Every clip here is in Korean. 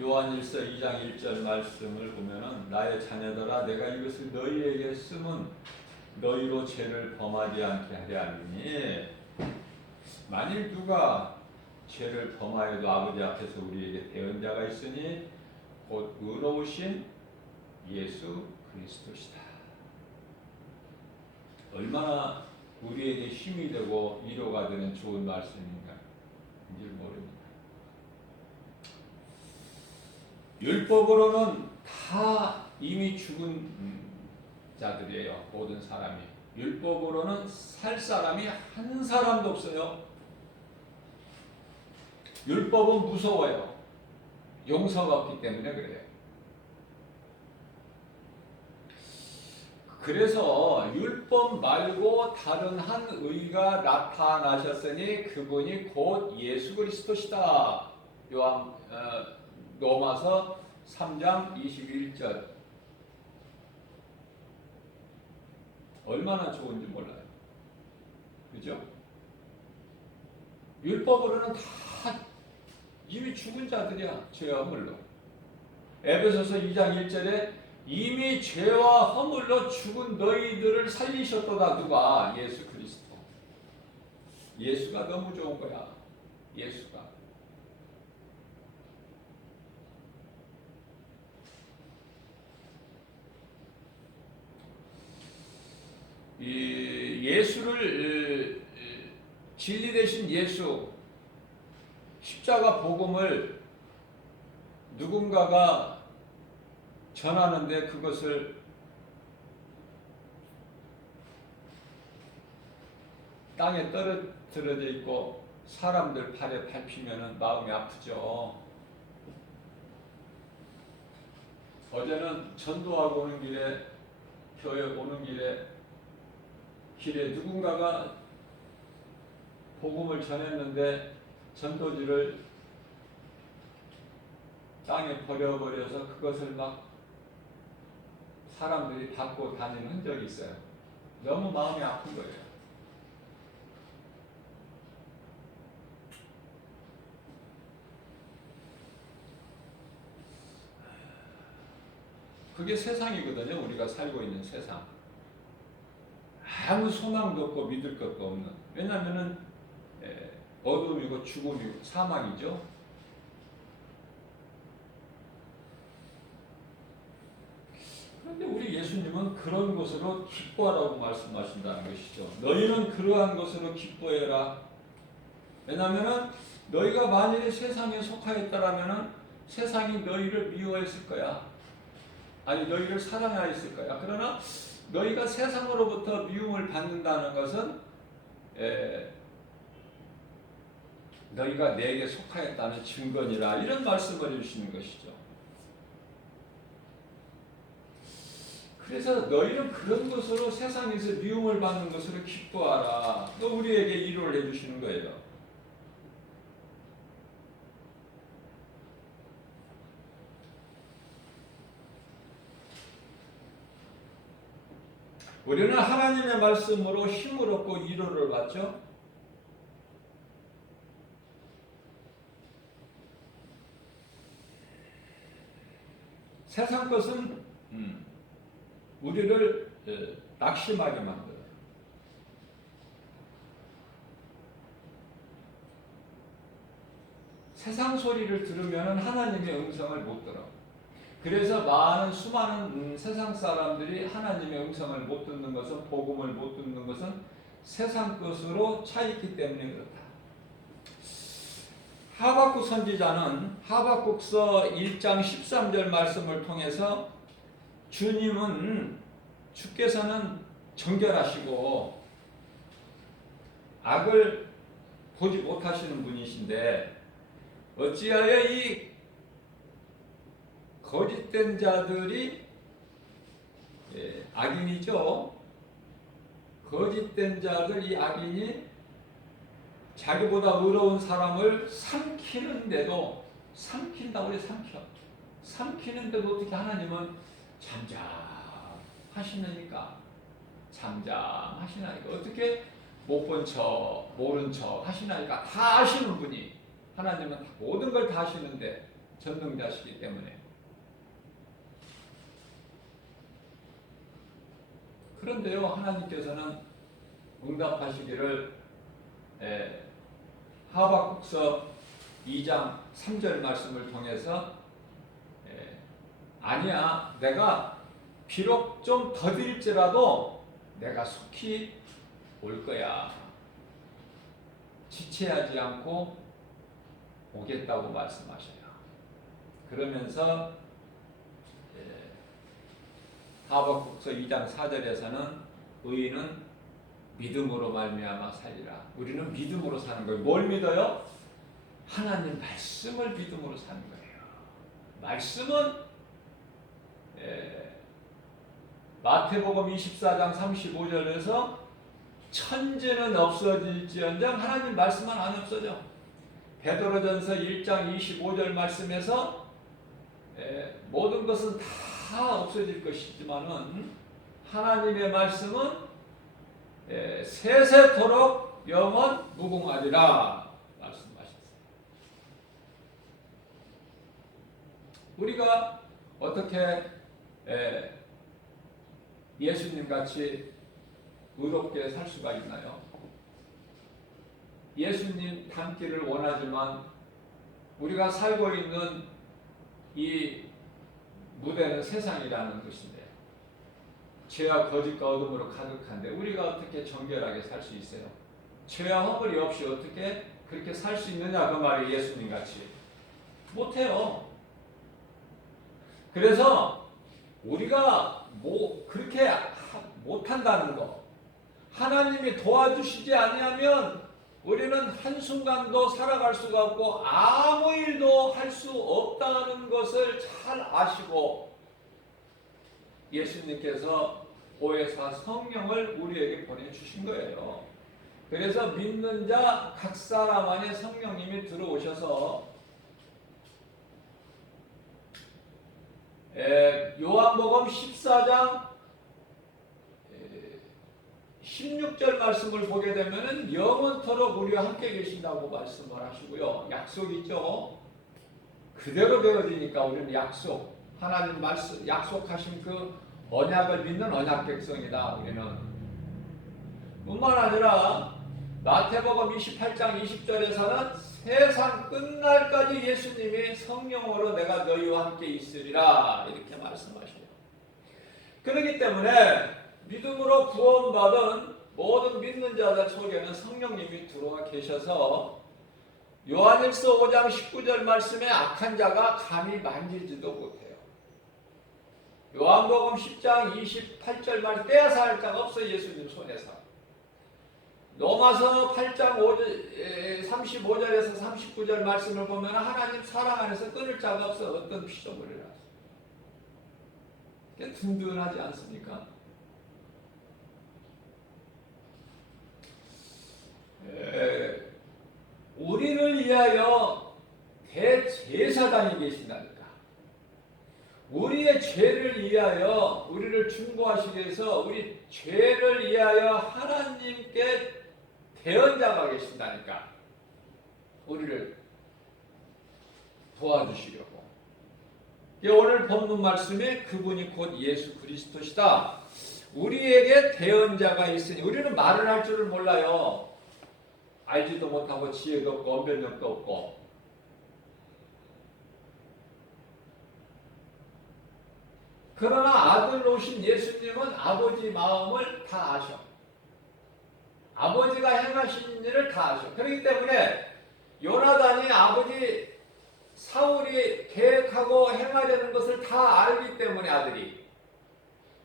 요한일서 2장 1절 말씀을 보면은 나의 자녀들아 내가 이것을 너희에게 쓰면 너희로 죄를 범하지 않게 하려 하니 만일 누가 죄를 범하여도 아버지 앞에서 우리에게 대언자가 있으니 곧 의로우신 예수 그리스도시다. 얼마나 우리에게 힘이 되고 위로가 되는 좋은 말씀인가 인지 모릅니다. 율법으로는 다 이미 죽은 자들이에요. 모든 사람이. 율법으로는 살 사람이 한 사람도 없어요. 율법은 무서워요. 용서가 없기 때문에 그래요. 그래서 율법 말고 다른 한 의가 나타나셨으니 그분이 곧 예수 그리스도시다. 로마서 3장 21절. 얼마나 좋은지 몰라요. 그죠? 율법으로는 다 이미 죽은 자들이야. 죄와 허물로. 에베소서 2장 1절에 이미 죄와 허물로 죽은 너희들을 살리셨도다. 누가? 예수 그리스도. 예수가 너무 좋은 거야. 예수가. 예수를 진리 되신 예수 십자가 복음을 누군가가 전하는데 그것을 땅에 떨어져 있고 사람들 팔에 밟히면 마음이 아프죠. 어제는 전도하고 오는 길에 교회 오는 길에 누군가가 복음을 전했는데 전도지를 땅에 버려버려서 그것을 막 사람들이 밟고 다니는 흔적이 있어요. 너무 마음이 아픈 거예요. 그게 세상이거든요. 우리가 살고 있는 세상. 아무 소망도 없고 믿을 것도 없는. 왜냐하면 어둠이고 죽음이고 사망이죠. 그런데 우리 예수님은 그런 것으로 기뻐하라고 말씀하신다는 것이죠. 너희는 그러한 것으로 기뻐해라. 왜냐하면 너희가 만일에 세상에 속하였다라면 세상이 너희를 미워했을 거야. 아니 너희를 사랑하였을 거야. 그러나 너희가 세상으로부터 미움을 받는다는 것은 너희가 내게 속하였다는 증거니라. 이런 말씀을 해주시는 것이죠. 그래서 너희는 그런 것으로 세상에서 미움을 받는 것으로 기뻐하라. 또 우리에게 위로를 해주시는 거예요. 우리는 하나님의 말씀으로 힘을 얻고 위로를 받죠. 세상 것은 우리를 낙심하게 만들어요. 세상 소리를 들으면 하나님의 음성을 못 들어. 그래서 수많은 세상 사람들이 하나님의 음성을 못 듣는 것은, 복음을 못 듣는 것은 세상 것으로 차 있기 때문에 그렇다. 하박국 선지자는 하박국서 1장 13절 말씀을 통해서 주께서는 정결하시고 악을 보지 못하시는 분이신데 어찌하여 이 거짓된 자들이 악인이죠. 거짓된 자들, 이 악인이 자기보다 의로운 사람을 삼키는데도, 삼킨다고 그래. 삼키는데도 어떻게 하나님은 잠잠하시니까, 잠잠하시나니까, 어떻게 못 본 척 모른 척 하시나니까, 다 아시는 분이, 하나님은 모든 걸 다 아시는데 전능자시기 때문에. 그런데요, 하나님께서는 응답하시기를 하박국서 2장 3절 말씀을 통해서 아니야, 내가 비록 좀 더딜지라도 내가 속히 올 거야. 지체하지 않고 오겠다고 말씀하셔요. 그러면서 하박국서 2장 4절에서는 의인은 믿음으로 말미암아 살리라. 우리는 믿음으로 사는 거예요. 뭘 믿어요? 하나님 말씀을 믿음으로 사는 거예요. 말씀은 마태복음 24장 35절에서 천지는 없어질지언정 하나님 말씀만 안 없어져. 베드로전서 1장 25절 말씀에서 모든 것은 다 없어질 것이지만은 하나님의 말씀은 세세토록 영원 무궁하리라 말씀하셨어요. 우리가 어떻게 예수님 같이 의롭게 살 수가 있나요? 예수님 닮기를 원하지만 우리가 살고 있는 이 무대는 세상이라는 것인데 죄와 거짓과 어둠으로 가득한데 우리가 어떻게 정결하게 살 수 있어요? 죄와 허물이 없이 어떻게 그렇게 살 수 있느냐 그 말이 예수님 같이 못해요. 그래서 우리가 그렇게 못한다는 거, 하나님이 도와주시지 아니하면 우리는 한순간도 살아갈 수가 없고 아무 일도 할 수 없다는 것을 잘 아시고 예수님께서 보혜사 성령을 우리에게 보내주신 거예요. 그래서 믿는 자 각 사람 안에 성령님이 들어오셔서 요한복음 14장 16절 말씀을 보게 되면은 영원토록 우리와 함께 계신다고 말씀을 하시고요. 약속 있죠. 그대로 되어지니까 우리는 약속, 하나님 말씀 약속하신 그 언약을 믿는 언약 백성이다. 우리는 뿐만 아니라 마태복음 28장 20절에서는 세상 끝날까지 예수님이 성령으로 내가 너희와 함께 있으리라 이렇게 말씀하셔요. 그렇기 때문에 믿음으로 구원받은 모든 믿는 자들 속에는 성령님이 들어와 계셔서 요한일서 5장 19절 말씀에 악한 자가 감히 만지지도 못해요. 요한복음 10장 28절 말씀 떼앗을 자가 없어 예수님 손에서. 로마서 8장 35절에서 39절 말씀을 보면 하나님 사랑 안에서 끊을 자가 없어 어떤 피조물이라. 든든하지 않습니까? 우리를 위하여 대제사장이 계신다니까. 우리의 죄를 위하여 우리를 중보하시기 위해서 우리 죄를 위하여 하나님께 대언자가 계신다니까. 우리를 도와주시려고. 오늘 본문 말씀에 그분이 곧 예수 그리스도시다. 우리에게 대언자가 있으니 우리는 말을 할 줄을 몰라요. 알지도 못하고 지혜도 없고 언변력도 없고. 그러나 아들 오신 예수님은 아버지 마음을 다 아셔. 아버지가 행하신 일을 다 아셔. 그렇기 때문에 요나단이 아버지 사울이 계획하고 행하려는 것을 다 알기 때문에 아들이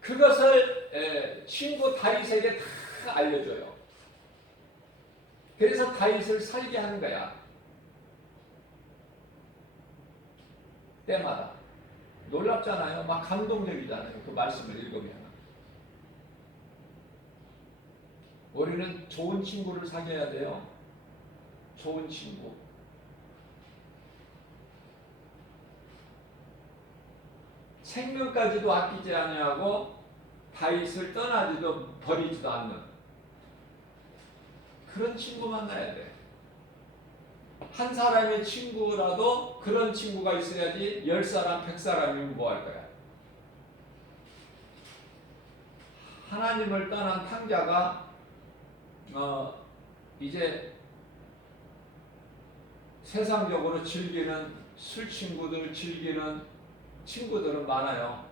그것을 친구 다윗에게 다 알려줘요. 그래서 다윗을 살게 하는 거야. 때마다. 놀랍잖아요. 막 감동적이잖아요. 그 말씀을 읽으면. 우리는 좋은 친구를 사귀어야 돼요. 좋은 친구. 생명까지도 아끼지 아니하고 다윗을 떠나지도 버리지도 않는 그런 친구 만나야 돼. 한 사람의 친구라도 그런 친구가 있어야지 10사람, 100사람이면 뭐 할 거야? 하나님을 떠난 탕자가 이제 세상적으로 즐기는 술 친구들, 즐기는 친구들은 많아요.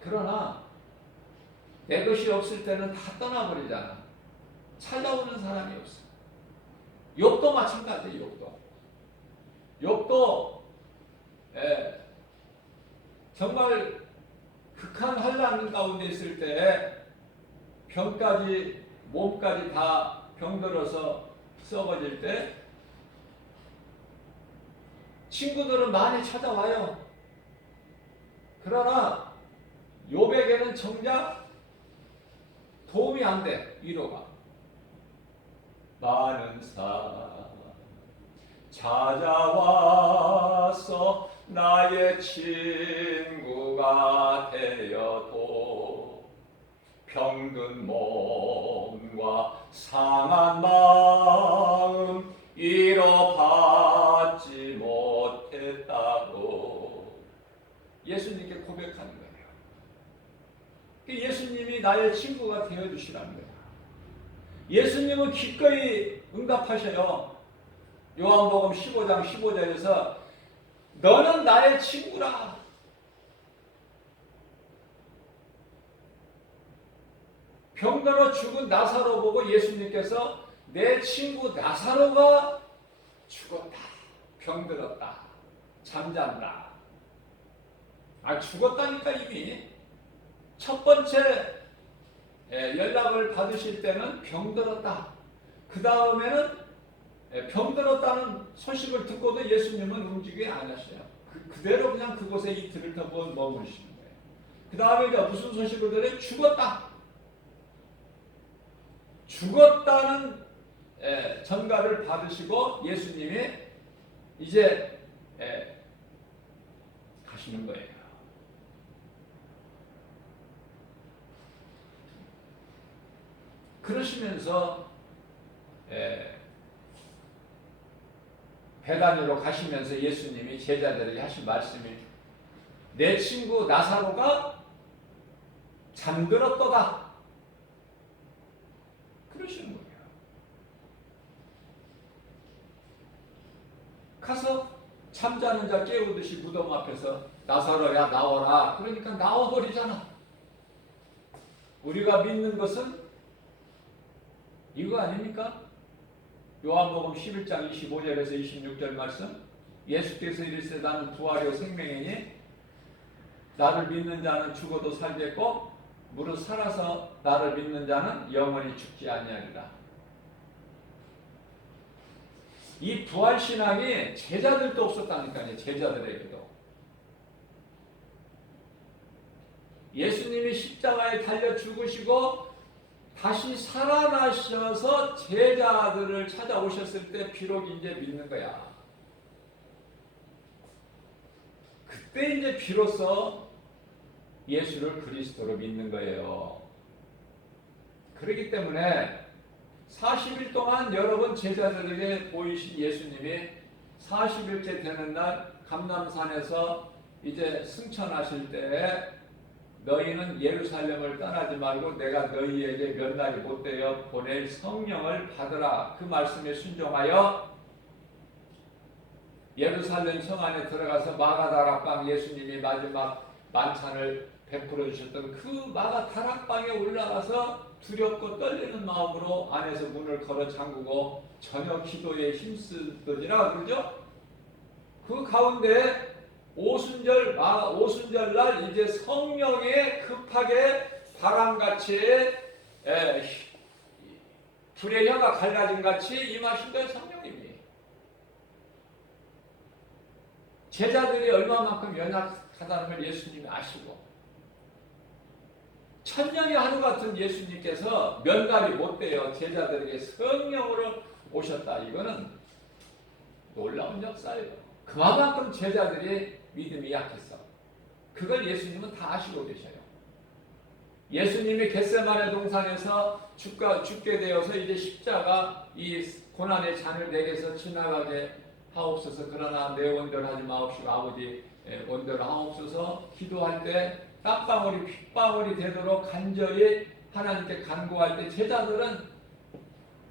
그러나 내 것이 없을 때는 다 떠나버리잖아. 찾아오는 사람이 없어. 욥도 마찬가지예요. 욥도 정말 극한 환난 가운데 있을 때 병까지 몸까지 다 병들어서 썩어질 때 친구들은 많이 찾아와요. 그러나 욥에게는 정작 도움이 안 돼. 위로가. 많은 사람 찾아와서 나의 친구가 되어도 병든 몸과 상한 마음 이뤄받지 못했다고 예수님께 고백하는 거예요. 예수님이 나의 친구가 되어주시라는 거예요. 예수님은 기꺼이 응답하셔요. 요한복음 15장 15절에서 너는 나의 친구라. 병들어 죽은 나사로 보고 예수님께서 내 친구 나사로가 죽었다. 병들었다. 잠잔다. 죽었다니까 이미. 첫 번째 연락을 받으실 때는 병들었다. 그 다음에는 병들었다는 소식을 듣고도 예수님은 움직이지 않으셨어요. 그대로 그냥 그곳에 이틀을 더 머무르시는 거예요. 그 다음에 이제 무슨 소식을 들어요? 죽었다. 죽었다는 전가를 받으시고 예수님이 이제 가시는 거예요. 그러시면서 베다니로 가시면서 예수님이 제자들에게 하신 말씀이 내 친구 나사로가 잠들었도다. 그러시는 거예요. 가서 잠자는 자 깨우듯이 무덤 앞에서 나사로야 나와라. 그러니까 나와버리잖아. 우리가 믿는 것은 이거 아닙니까? 요한복음 11장 25절에서 26절 말씀 예수께서 이르시되 나는 부활이요 생명이니 나를 믿는 자는 죽어도 살겠고 무릇 살아서 나를 믿는 자는 영원히 죽지 아니하리라. 이 부활신앙이 제자들도 없었다니까요. 제자들에게도. 예수님이 십자가에 달려 죽으시고 다시 살아나셔서 제자들을 찾아오셨을 때 비록 이제 믿는 거야. 그때 이제 비로소 예수를 그리스도로 믿는 거예요. 그렇기 때문에 40일 동안 여러분 제자들에게 보이신 예수님이 40일째 되는 날 감람산에서 이제 승천하실 때 너희는 예루살렘을 떠나지 말고 내가 너희에게 몇 날이 못되어 보낼 성령을 받으라. 그 말씀에 순종하여 예루살렘 성 안에 들어가서 마가다락방 예수님이 마지막 만찬을 베풀어 주셨던 그 마가다락방에 올라가서 두렵고 떨리는 마음으로 안에서 문을 걸어 잠그고 저녁 기도에 힘쓰더니라 그러죠. 그 가운데 오순절 날 이제 성령의 급하게 바람같이 불의 혀가 갈라진 같이 임하신 건 성령입니다. 제자들이 얼마만큼 연약하다는 걸 예수님이 아시고 천년이 하루 같은 예수님께서 몇 날이 못 돼요. 제자들에게 성령으로 오셨다. 이거는 놀라운 역사예요. 그만큼 제자들이 믿음이 약했어. 그걸 예수님은 다 아시고 계셔요. 예수님이 겟세마네 동산에서 죽게 되어서 이제 십자가 이 고난의 잔을 내게서 지나가게 하옵소서. 그러나 내 원대로 하지 마옵시고 아버지 원대로 하옵소서. 기도할 때 땀방울이 핏방울이 되도록 간절히 하나님께 간구할 때 제자들은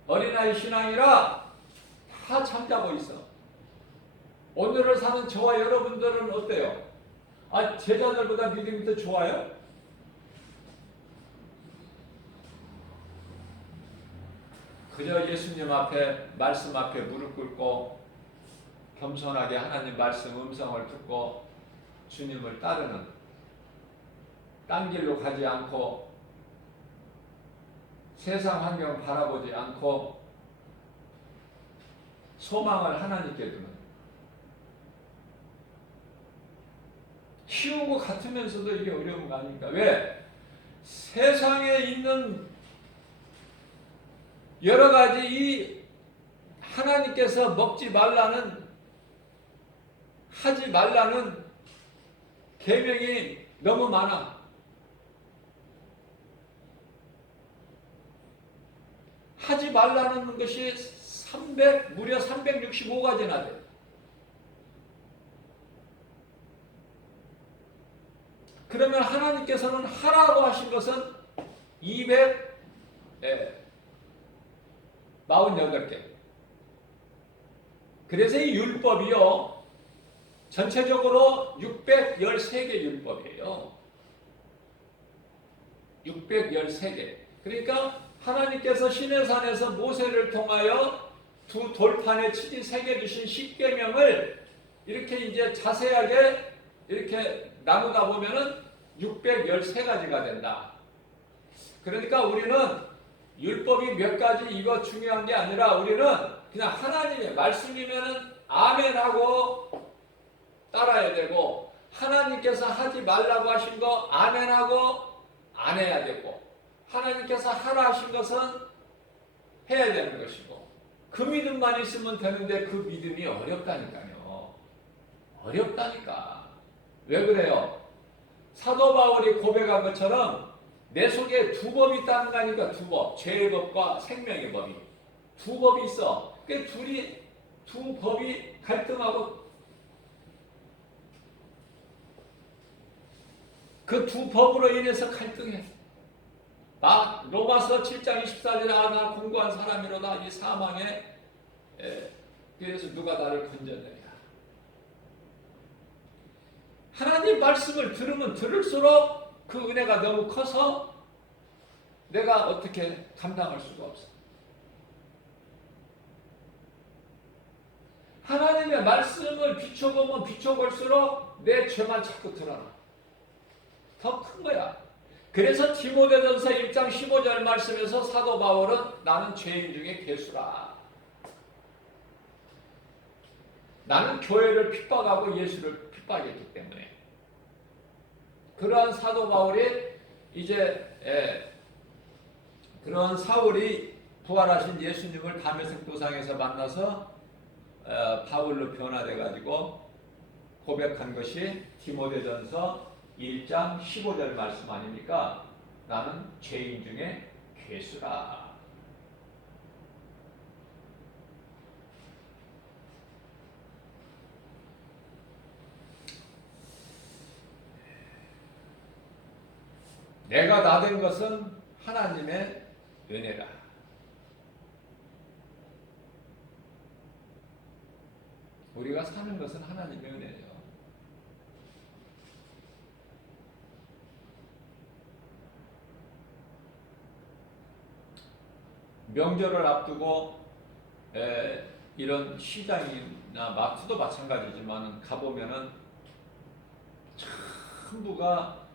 어린아이 신앙이라 다 잠자고 있어. 오늘을 사는 저와 여러분들은 어때요? 제자들보다 믿음이 더 좋아요? 그저 예수님 앞에 말씀 앞에 무릎 꿇고 겸손하게 하나님 말씀 음성을 듣고 주님을 따르는, 딴 길로 가지 않고 세상 환경 바라보지 않고 소망을 하나님께 두는, 쉬운 것 같으면서도 이게 어려운 거 아닙니까? 왜? 세상에 있는 여러 가지 이 하나님께서 먹지 말라는, 하지 말라는 계명이 너무 많아. 하지 말라는 것이 무려 365가지나 돼. 그러면 하나님께서는 하라고 하신 것은 248개. 그래서 이 율법이요, 전체적으로 613개 율법이에요. 613개. 그러니까 하나님께서 시내산에서 모세를 통하여 두 돌판에 치지 새겨주신 십계명을 이렇게 이제 자세하게 이렇게 나누다 보면은 613가지가 된다. 그러니까 우리는 율법이 몇 가지 이거 중요한 게 아니라 우리는 그냥 하나님의 말씀이면은 아멘하고 따라야 되고, 하나님께서 하지 말라고 하신 거 아멘하고 안 해야 되고, 하나님께서 하라 하신 것은 해야 되는 것이고, 그 믿음만 있으면 되는데 그 믿음이 어렵다니까요. 어렵다니까. 왜 그래요? 사도 바울이 고백한 것처럼 내 속에 두 법이 있다는 거 아니까. 두 법, 죄의 법과 생명의 법이 두 법이 있어. 그 두 법이 갈등하고 그 두 법으로 인해서 갈등해. 로마서 7장 24절에 나 공고한 사람이로다 이 사망에 그래서 누가 나를 건져내랴. 하나님 말씀을 들으면 들을수록 그 은혜가 너무 커서 내가 어떻게 감당할 수가 없어. 하나님의 말씀을 비춰보면 비춰볼수록 내 죄만 자꾸 드러나. 더 큰 거야. 그래서 디모데전서 1장 15절 말씀에서 사도 바울은 나는 죄인 중에 괴수라. 나는 교회를 핍박하고 예수를 핍박했기 때문에. 그러한 사도 바울이 이제 그런 사울이 부활하신 예수님을 다메섹 도상에서 만나서 바울로 변화돼 가지고 고백한 것이 디모데전서 1장 15절 말씀 아닙니까? 나는 죄인 중에 괴수라. 내가 나 된 것은 하나님의 은혜라. 우리가 사는 것은 하나님의 은혜죠. 명절을 앞두고 이런 시장이나 마트도 마찬가지지만 가보면은 전부가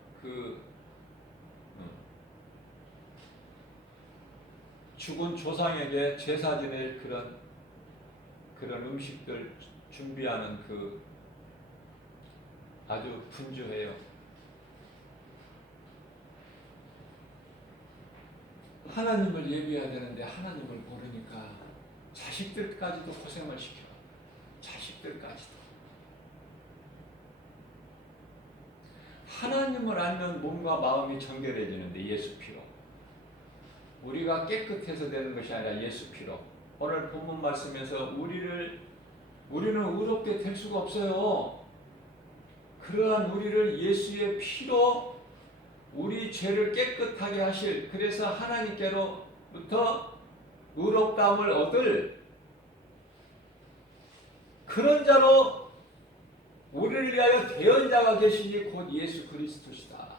죽은 조상에게 제사 지낼 그런 음식들 준비하는 아주 분주해요. 하나님을 예비해야 되는데 하나님을 모르니까 자식들까지도 고생을 시켜. 자식들까지도. 하나님을 알면 몸과 마음이 정결해지는데 예수 피로. 우리가 깨끗해서 되는 것이 아니라 예수 피로. 오늘 본문 말씀에서 우리는 의롭게 될 수가 없어요. 그러한 우리를 예수의 피로 우리 죄를 깨끗하게 하실, 그래서 하나님께로부터 의롭다함을 얻을 그런 자로 우리를 위하여 대언자가 계시니 곧 예수 그리스도시다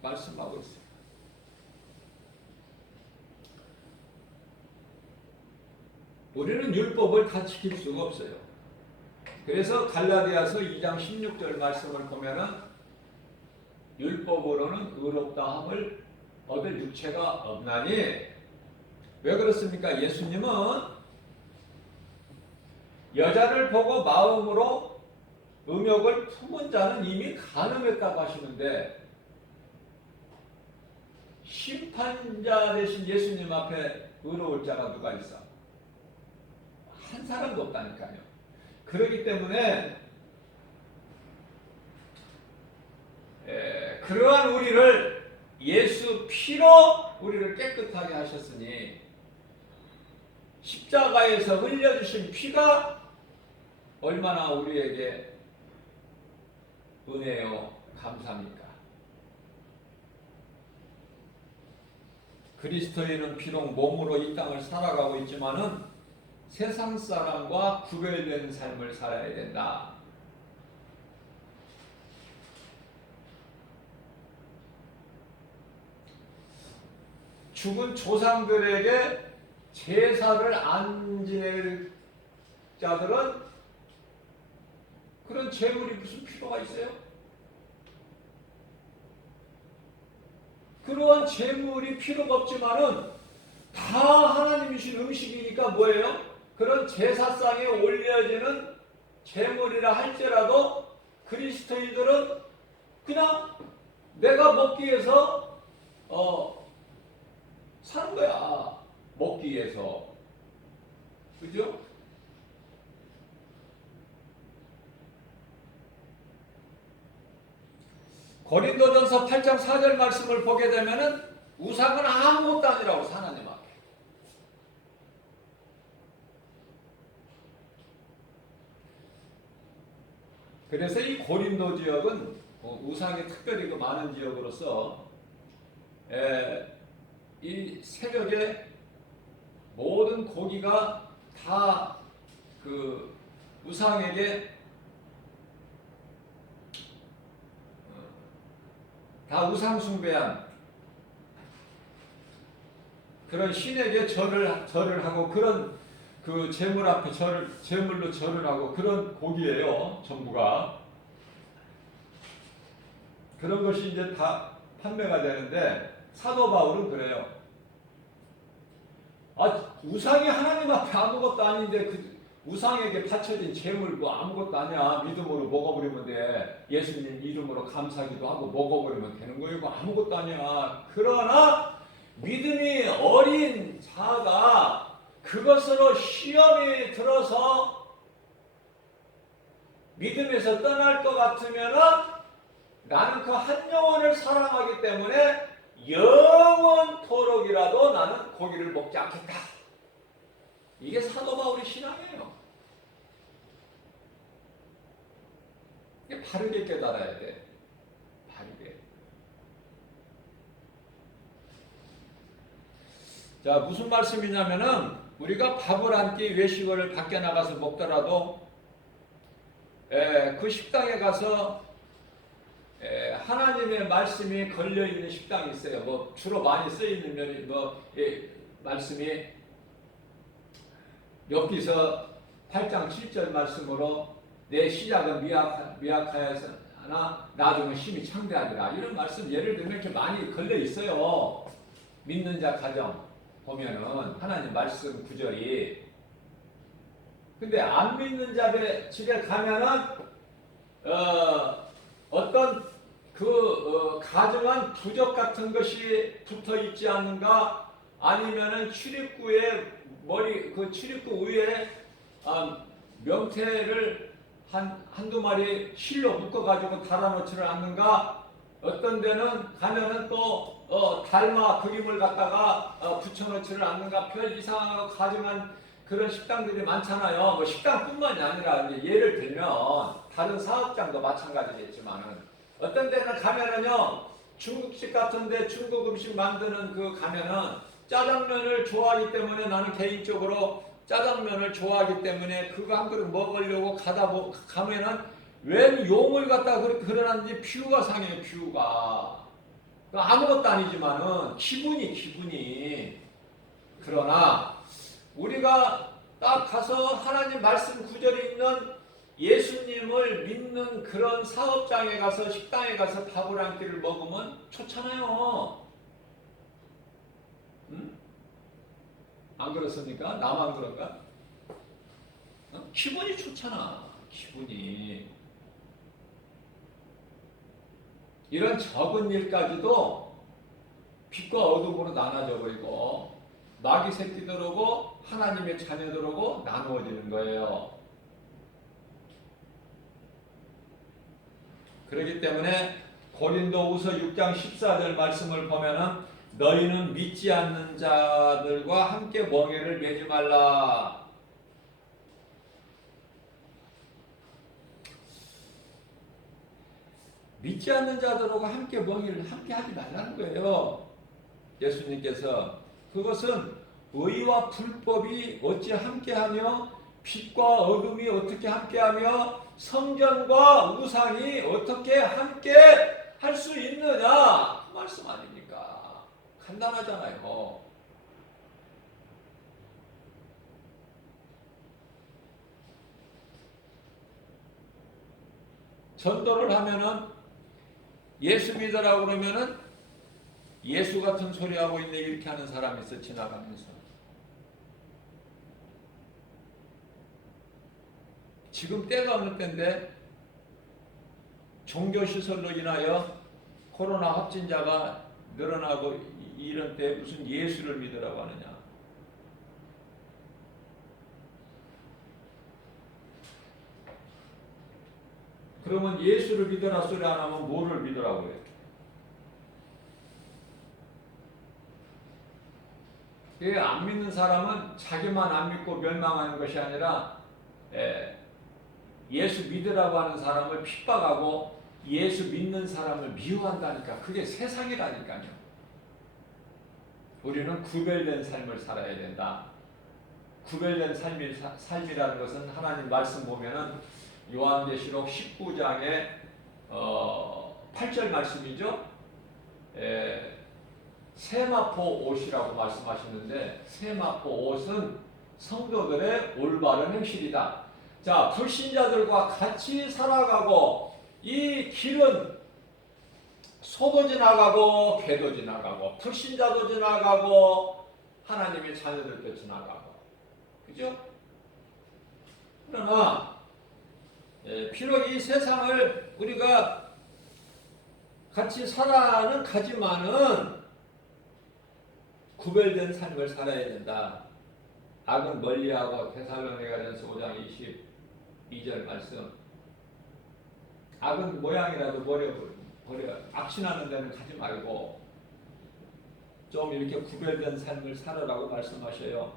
말씀하고 있어요. 우리는 율법을 다 지킬 수가 없어요. 그래서 갈라디아서 2장 16절 말씀을 보면은 율법으로는 의롭다함을 얻을 육체가 없나니. 왜 그렇습니까? 예수님은 여자를 보고 마음으로 음욕을 품은 자는 이미 간음했다고 하시는데, 심판자 되신 예수님 앞에 의로울 자가 누가 있어? 한 사람도 없다니까요. 그렇기 때문에 그러한 우리를 예수 피로 우리를 깨끗하게 하셨으니, 십자가에서 흘려주신 피가 얼마나 우리에게 은혜요 감사합니까? 그리스도인은 비록 몸으로 이 땅을 살아가고 있지만은 세상 사람과 구별된 삶을 살아야 된다. 죽은 조상들에게 제사를 안 지낼 자들은 그런 제물이 무슨 필요가 있어요? 그러한 제물이 필요가 없지만은 다 하나님이신 음식이니까 뭐예요? 그런 제사상에 올려지는 제물이라 할지라도 그리스도인들은 그냥 내가 먹기 위해서 사는 거야. 먹기 위해서. 그죠? 고린도전서 8장 4절 말씀을 보게 되면은 우상은 아무것도 아니라고 하나님 앞에. 그래서 이 고린도 지역은 우상이 특별히 많은 지역으로서 이 새벽에 모든 고기가 다 그 우상에게 다 우상 숭배한 그런 신에게 절을 하고 그런 그 제물 앞에 제물로 절을 하고 그런 고기예요. 전부가. 그런 것이 이제 다 판매가 되는데 사도 바울은 그래요. 우상이 하나님 앞에 아무것도 아닌데 그 우상에게 바쳐진 제물 뭐 아무것도 아니야. 믿음으로 먹어버리면 돼. 예수님 이름으로 감사기도 하고 먹어버리면 되는 거이고 아무것도 아니야. 그러나 믿음이 어린 자가 그것으로 시험이 들어서 믿음에서 떠날 것 같으면은 나는 그 한 영혼을 사랑하기 때문에 영원토록이라도 나는 고기를 먹지 않겠다. 이게 사도 바울의 신앙이에요. 이게 바르게 깨달아야 돼. 바르게. 자, 무슨 말씀이냐면은 우리가 밥을 한 끼 외식을 밖에 나가서 먹더라도 그 식당에 가서 하나님의 말씀이 걸려있는 식당이 있어요. 뭐 주로 많이 쓰이는 면이 말씀이 욥기서 8장 7절 말씀으로 내 시작은 미약하여서나 나중은 심히 창대하리라. 이런 말씀 예를 들면 이렇게 많이 걸려 있어요. 믿는 자 가정 보면은 하나님 말씀 구절이. 근데 안 믿는 자의 집에 가면은 어떤 가정한 부적 같은 것이 붙어 있지 않는가, 아니면은 출입구에 출입구 위에 명태를 한두 마리 실로 묶어가지고 달아놓지를 않는가? 어떤 데는 가면은 또 달마 그림을 갖다가 붙여놓지를 않는가? 별 이상하고 가증한 그런 식당들이 많잖아요. 뭐 식당뿐만이 아니라 이제 예를 들면 다른 사업장도 마찬가지겠지만은 어떤 데는 가면은요 중국식 같은데 중국 음식 만드는 그 가면은 짜장면을 좋아하기 때문에 나는 개인적으로 짜장면을 좋아하기 때문에 그거 한 그릇 먹으려고 가면은 웬 용을 갖다 그렇게 그려놨는지 뷰가 상해요. 뷰가 아무것도 아니지만은 기분이 그러나 우리가 딱 가서 하나님 말씀 구절이 있는 예수님을 믿는 그런 사업장에 가서 식당에 가서 밥을 한 끼를 먹으면 좋잖아요. 응? 안 그렇습니까? 나만 그런가? 기분이 좋잖아. 기분이. 이런 적은 일까지도 빛과 어둠으로 나눠져 버리고 마귀 새끼들하고 하나님의 자녀들하고 나누어지는 거예요. 그렇기 때문에 고린도후서 6장 14절 말씀을 보면은 너희는 믿지 않는 자들과 함께 멍에를 매지 말라. 믿지 않는 자들하고 함께 멍에를 함께 하지 말라는 거예요. 예수님께서 그것은 의와 불법이 어찌 함께하며 빛과 어둠이 어떻게 함께하며 성전과 우상이 어떻게 함께 할 수 있느냐 그 말씀 아닙니까? 간단하잖아요. 전도를 하면은 예수 믿으라고 그러면은 예수 같은 소리 하고 있네 이렇게 하는 사람이 있어 지나가면서. 지금 때가 어느 때인데 종교시설로 인하여 코로나 확진자가 늘어나고 이런 때 무슨 예수를 믿으라고 하느냐. 그러면 예수를 믿으라 소리 안 하면 뭐를 믿으라고 해요? 안 믿는 사람은 자기만 안 믿고 멸망하는 것이 아니라 예수 믿으라고 하는 사람을 핍박하고 예수 믿는 사람을 미워한다니까. 그게 세상이라니까요. 우리는 구별된 삶을 살아야 된다. 구별된 삶이라는 것은 하나님 말씀 보면은 요한계시록 19장의 8절 말씀이죠. 세마포 옷이라고 말씀하시는데 세마포 옷은 성도들의 올바른 행실이다. 자, 불신자들과 같이 살아가고 이 길은 소도 지나가고 개도 지나가고 불신자도 지나가고 하나님의 자녀들도 지나가고 그죠? 그러나 비록 이 세상을 우리가 같이 살아는 가지만은 구별된 삶을 살아야 된다. 악은 멀리하고 데살로니가전서 5장 22절 말씀. 악은 모양이라도 버려. 악신하는 데는 가지 말고 좀 이렇게 구별된 삶을 살아라고 말씀하셔요.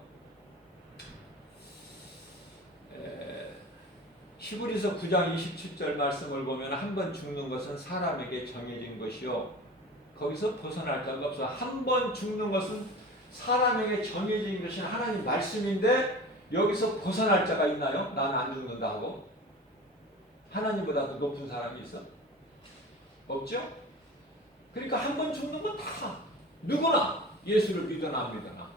히브리서 9장 27절 말씀을 보면 한 번 죽는 것은 사람에게 정해진 것이요. 거기서 벗어날 자가 없어. 한 번 죽는 것은 사람에게 정해진 것이 하나님 말씀인데 여기서 벗어날 자가 있나요? 나는 안 죽는다 하고. 하나님보다도 높은 사람이 있어? 없죠? 그러니까 한 번 죽는 건 다 누구나 예수를 믿거나 안 믿거나.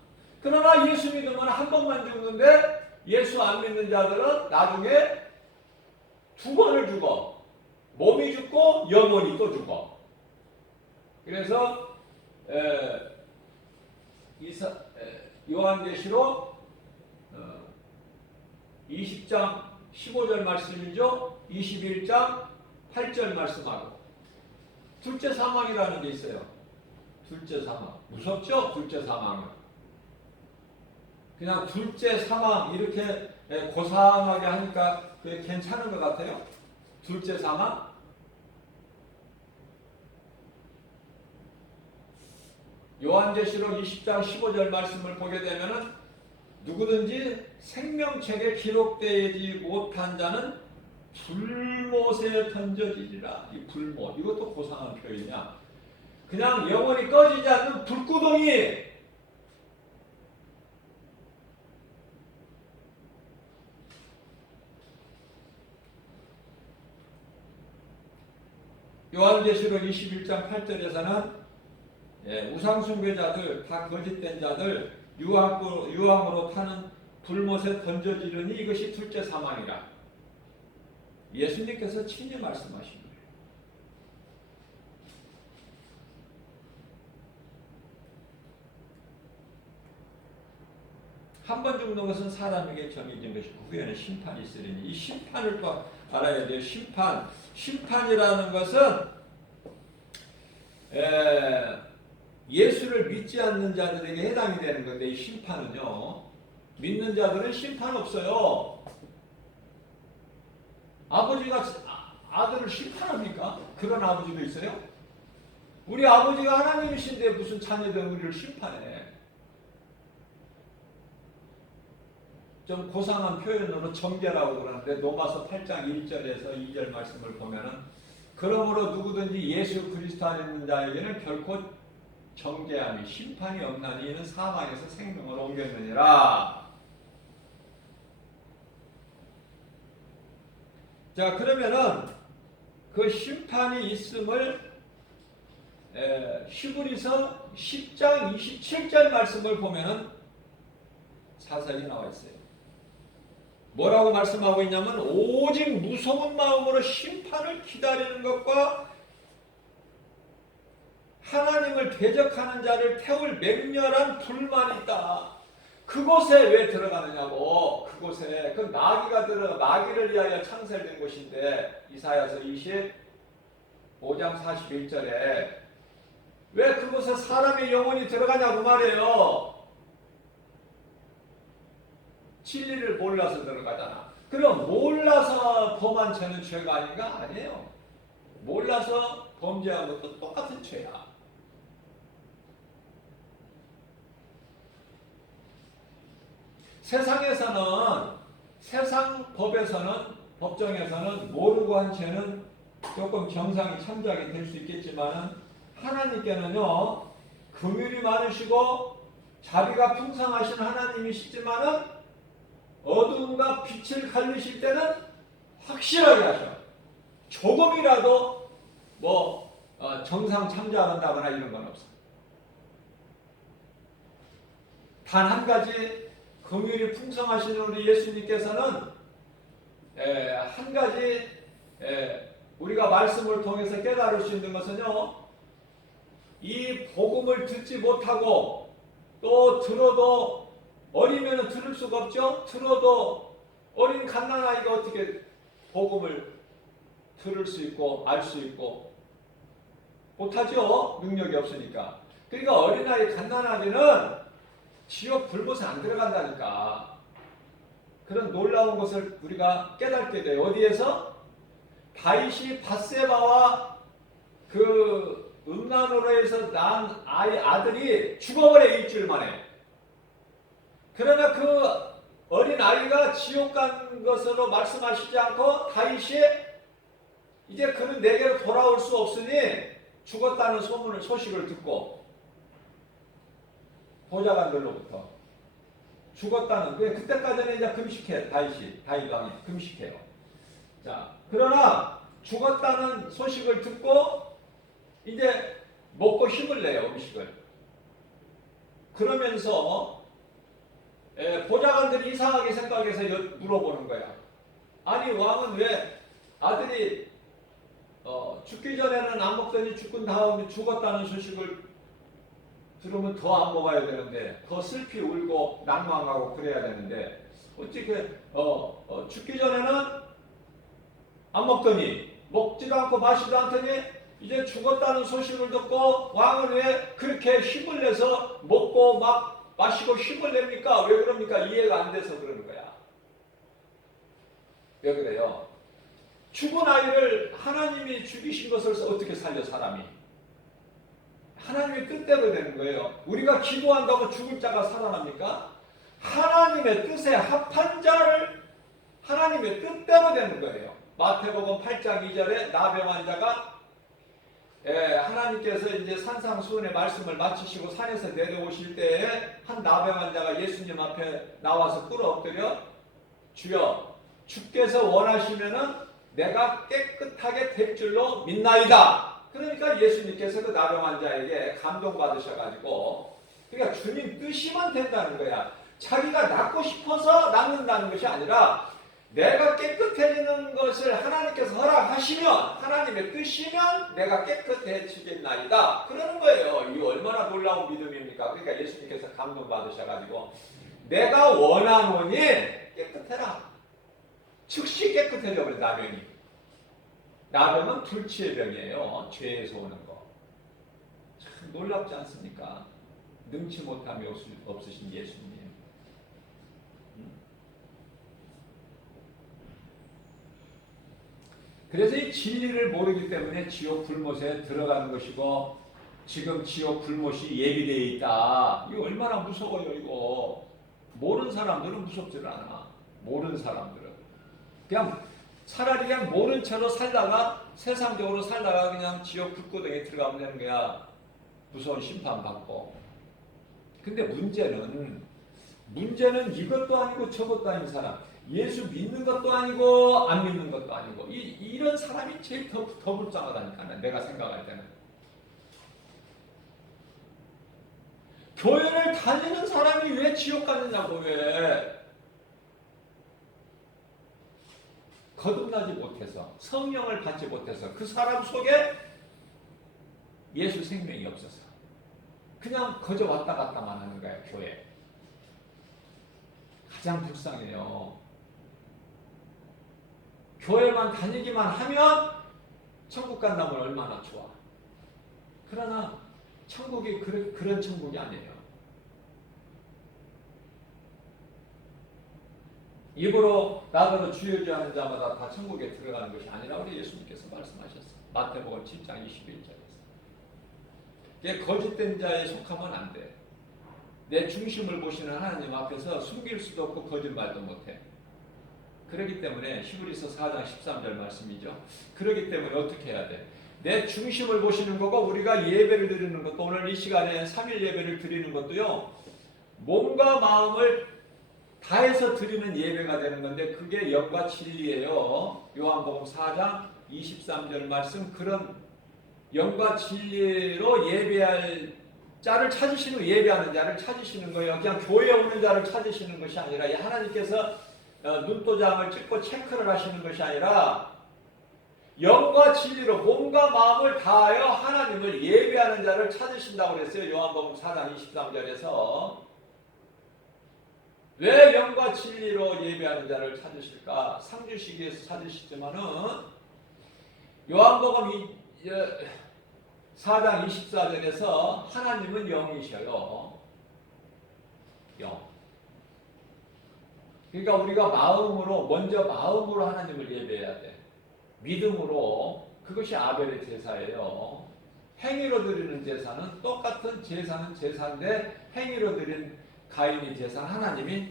그러나 예수 믿으면 한 번만 죽는데 예수 안 믿는 자들은 나중에 두 번을 죽어. 몸이 죽고 영혼이 또 죽어. 그래서 요한계시록 20장 15절 말씀이죠. 21장 8절 말씀하고 둘째 사망이라는 게 있어요. 둘째 사망. 무섭죠? 둘째 사망은. 그냥 둘째 사망 이렇게 고상하게 하니까 그게 괜찮은 것 같아요. 둘째 사망. 요한계시록 20장 15절 말씀을 보게 되면은 누구든지 생명책에 기록되지 못한 자는 불못에 던져지리라. 이 불못, 이것도 고상한 표현이야. 그냥 영원히 꺼지지 않는 불구덩이. 요한계시록 21장 8절에서는 우상숭배자들, 다 거짓된 자들 유황으로 타는 불못에 던져지르니 이것이 둘째 사망이라. 예수님께서 친히 말씀하신 거예요. 한 번 죽는 것은 사람에게 정해진 것이고 후에는 심판이 있으리니 이 심판을 또 알아야 돼요. 심판이라는 것은 예수를 믿지 않는 자들에게 해당이 되는 건데, 이 심판은요, 믿는 자들은 심판 없어요. 아버지가 아들을 심판합니까? 그런 아버지도 있어요? 우리 아버지가 하나님이신데 무슨 자녀들 우리를 심판해? 좀 고상한 표현으로 정죄라고 그러는데 로마서 8장 1절에서 2절 말씀을 보면은 그러므로 누구든지 예수 그리스도 안에 있는 자에게는 결코 정죄함이 심판이 없나니 이는 사망에서 생명으로 옮겼느니라. 자, 그러면은 그 심판이 있음을 히브리서 10장 27절 말씀을 보면은 자세히 나와 있어요. 뭐라고 말씀하고 있냐면 오직 무서운 마음으로 심판을 기다리는 것과 하나님을 대적하는 자를 태울 맹렬한 불만이 있다. 그곳에 왜 들어가느냐고. 그곳에 그 마귀를 위하여 창설된 곳인데 이사야서 25장 41절에 왜 그곳에 사람의 영혼이 들어가냐고 말해요. 진리를 몰라서 들어가잖아. 그럼 몰라서 범한 죄는 죄가 아닌가? 아니에요. 몰라서 범죄한 것도 똑같은 죄야. 세상 법정에서는 모르고 한 죄는 조금 정상이 참작이 될 수 있겠지만 하나님께는요, 긍휼이 많으시고 자비가 풍성하신 하나님이시지만은 어둠과 빛을 갈리실 때는 확실하게 하셔. 조금이라도 정상 참작한다거나 이런 건 없어. 단 한 가지 긍휼이 풍성하신 우리 예수님께서는 한 가지 우리가 말씀을 통해서 깨달을 수 있는 것은요, 이 복음을 듣지 못하고 또 들어도 어리면 들을 수가 없죠. 들어도 어린 갓난아이가 어떻게 복음을 들을 수 있고 알 수 있고 못하죠. 능력이 없으니까. 그러니까 어린아이 갓난아기는 지옥 불못에 안 들어간다니까. 그런 놀라운 것을 우리가 깨닫게 돼요. 어디에서? 다윗이 밧세바와 그 음란으로에서 낳은 아들이 죽어버려 일주일 만에. 그러나 그 어린 아이가 지옥 간 것으로 말씀하시지 않고 다윗이 이제 그는 내게로 돌아올 수 없으니 죽었다는 소식을 듣고 보좌관들로부터 죽었다는 그때까지는 이제 금식해. 다윗 왕이 금식해요. 자, 그러나 죽었다는 소식을 듣고 이제 먹고 힘을 내요. 음식을. 그러면서 보좌관들이 이상하게 생각해서 물어보는 거야. 아니 왕은 왜 아들이 죽기 전에는 안 먹더니 죽은 다음에 죽었다는 소식을 들으면 더 안 먹어야 되는데 더 슬피 울고 낭망하고 그래야 되는데 어떻게 죽기 전에는 안 먹더니 먹지도 않고 마시지도 않더니 이제 죽었다는 소식을 듣고 왕은 왜 그렇게 힘을 내서 먹고 막 마시고 힘을 냅니까? 왜 그럽니까? 이해가 안 돼서 그러는 거야. 왜 그래요? 죽은 아이를 하나님이 죽이신 것을 어떻게 살려 사람이? 하나님의 뜻대로 되는 거예요. 우리가 기도한다고 죽을 자가 살아납니까? 하나님의 뜻에 합한 자를 하나님의 뜻대로 되는 거예요. 마태복음 8장 2절에 나병 환자가 하나님께서 이제 산상수훈의 말씀을 마치시고 산에서 내려오실 때에 한 나병 환자가 예수님 앞에 나와서 꿇어엎드려 주여 주께서 원하시면은 내가 깨끗하게 될 줄로 믿나이다. 그러니까 예수님께서 그 나병 환자에게 감동받으셔가지고 그러니까 주님 뜻이면 된다는 거야. 자기가 낫고 싶어서 낫는다는 것이 아니라 내가 깨끗해지는 것을 하나님께서 허락하시면 하나님의 뜻이면 내가 깨끗해지겠나이다. 그러는 거예요. 이 얼마나 놀라운 믿음입니까? 그러니까 예수님께서 감동받으셔가지고 내가 원하노니 깨끗해라. 즉시 깨끗해져 버린 나병이. 나병은 불치의 병이에요. 죄에서 오는 거. 참 놀랍지 않습니까? 능치 못함이 없으신 예수님. 그래서 이 진리를 모르기 때문에 지옥 불못에 들어가는 것이고 지금 지옥 불못이 예비되어 있다. 이거 얼마나 무서워요 이거. 모르는 사람들은 무섭지를 않아. 모르는 사람들은. 그냥 차라리 그냥 모른 채로 살다가 세상적으로 살다가 그냥 지옥 불구덩이에 들어가면 되는 거야. 무서운 심판받고. 근데 문제는 이것도 아니고 저것도 아닌 사람. 예수 믿는 것도 아니고 안 믿는 것도 아니고 이런 사람이 제일 더 불쌍하다니까 내가 생각할 때는. 교회를 다니는 사람이 왜 지옥 가느냐고. 왜 거듭나지 못해서 성령을 받지 못해서 그 사람 속에 예수 생명이 없어서 그냥 거저 왔다 갔다만 하는 거야. 교회 가장 불쌍해요. 교회만 다니기만 하면 천국 간다면 얼마나 좋아. 그러나 천국이 그런 천국이 아니에요. 입으로 나더러 주여 주여 하는 자마다 다 천국에 들어가는 것이 아니라고 예수님께서 말씀하셨어요. 마태복음 10장 21절에서. 이게 거짓된 자에 속하면 안 돼. 내 중심을 보시는 하나님 앞에서 숨길 수도 없고 거짓말도 못해. 그렇기 때문에 히브리서 4장 13절 말씀이죠. 그렇기 때문에 어떻게 해야 돼? 내 중심을 보시는 거고 우리가 예배를 드리는 것도 오늘 이 시간에 3일 예배를 드리는 것도요. 몸과 마음을 다해서 드리는 예배가 되는 건데 그게 영과 진리예요. 요한복음 4장 23절 말씀 그런 영과 진리로 예배할 자를 찾으시는 예배하는 자를 찾으시는 거예요. 그냥 교회에 오는 자를 찾으시는 것이 아니라 하나님께서 눈도장을 찍고 체크를 하시는 것이 아니라 영과 진리로 몸과 마음을 다하여 하나님을 예배하는 자를 찾으신다고 그랬어요. 요한복음 4장 23절에서. 왜 영과 진리로 예배하는 자를 찾으실까? 상주시기에서 찾으시지만은 요한복음 4장 24절에서 하나님은 영이셔요. 영. 그러니까 우리가 먼저 마음으로 하나님을 예배해야 돼. 믿음으로. 그것이 아벨의 제사예요. 행위로 드리는 제사는 똑같은 제사는 제사인데 행위로 드린 가인의 제사는 하나님이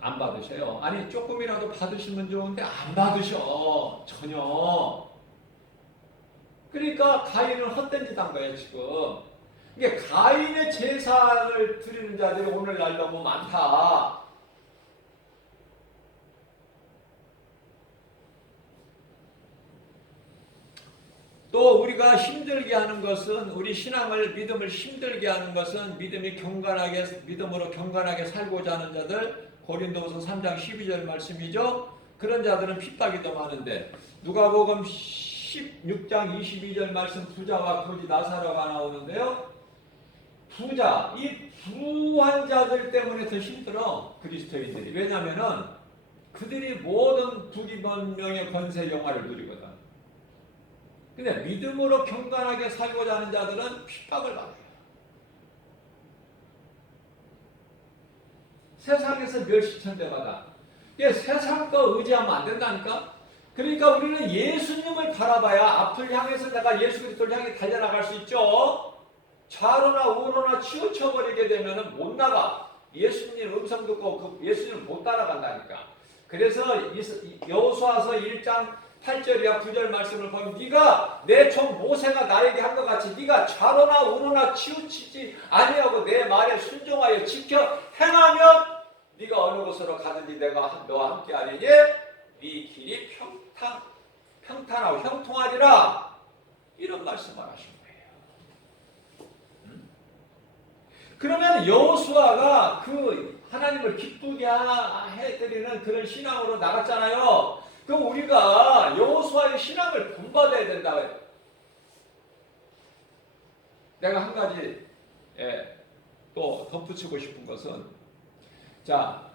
안 받으셔요. 아니 조금이라도 받으시면 좋은데 안 받으셔. 전혀. 그러니까 가인은 헛된 짓 한 거예요 지금. 이게 가인의 제사를 드리는 자들이 오늘날 너무 많다. 또 우리가 힘들게 하는 것은 우리 신앙을 믿음을 힘들게 하는 것은 믿음으로 경건하게 살고자 하는 자들 고린도후서 3장 12절 말씀이죠. 그런 자들은 핍박이 더 많은데 누가복음 16장 22절 말씀 부자와 거지 나사로가 나오는데요. 이 부한 자들 때문에 더 힘들어 그리스도인들이. 왜냐하면은 그들이 모든 부귀번명의 권세 영화를 누리거든. 근데 믿음으로 경건하게 살고자 하는 자들은 핍박을 받아요. 세상에서 멸시천대받아. 이게 세상 거 의지하면 안 된다니까. 그러니까 우리는 예수님을 바라봐야 앞을 향해서 내가 예수 그리스도를 향해 달려나갈 수 있죠. 좌로나 우로나 치우쳐버리게 되면 못 나가. 예수님 음성 듣고 그 예수님을 못 따라간다니까. 그래서 여호수아서 1장 8절이야 9절 말씀을 보면 네가 내 종 모세가 나에게 한 것 같이 네가 좌로나 우로나 치우치지 아니하고 내 말에 순종하여 지켜 행하면 네가 어느 곳으로 가든지 내가 너와 함께 하리니 네 길이 평탄하고 형통하리라. 이런 말씀을 하신 거예요. 그러면 여호수아가 그 하나님을 기쁘게 해드리는 그런 신앙으로 나갔잖아요. 그럼 우리가 여호수아의 신앙을 본받아야 된다. 내가 한 가지 또 덧붙이고 싶은 것은, 자,